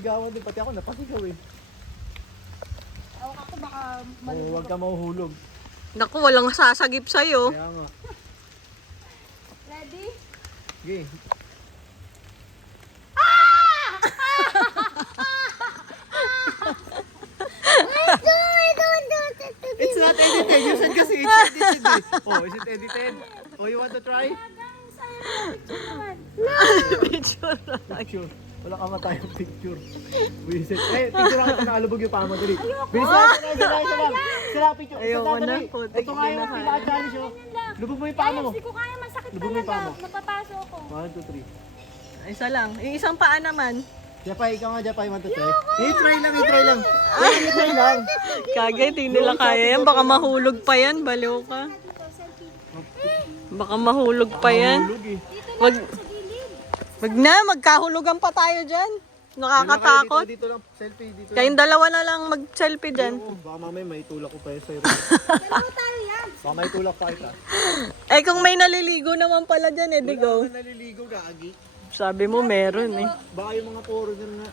Gawan din, pati ako napasigaw eh. Ako baka Huwag ka mahuhulog. Naku, walang sasagip sa'yo. Kaya nga. Ready? Okay. It's not edited. You said kasi it's edited eh. Oh, is it edited? Oh, you want to try? Picture. Picture. Wala ka matayang picture. Visit. Eh, picture kita nakalubog yung pama dali. Bilis lang. Sila picture. Ayoko na, Dali. putik, Ito nga hindi yung na kaya. pinaka-challenge oh. Lubog mo yung pama mo. Hindi ko kaya, masakit Lubog mo yung talaga. paa mo. Mapapaso ako. 1, 2, 3. Isa lang. Yung isang paa naman. Japay, ikaw nga Japay, 1, 2, 3. I-try lang. I-try lang. Kagay, di nila kaya yan. Baka mahulog pa yan. Baliw ka. Baka mahulog pa yan. Hulog eh. Wag, wag na, magkahulugan pa tayo dyan. Nakakatakot. Dito lang, selfie dito. Kayong dalawa na lang mag-selfie dyan. Oo, baka mamaya may tulak ko pa yun sa'yo. Dalawa tayo yan. Baka may tulak pa kita. Eh kung may naliligo naman pala dyan, eh di go. Wala ka naliligo, gagi. Sabi mo meron eh. Baka yung mga poro dyan nga.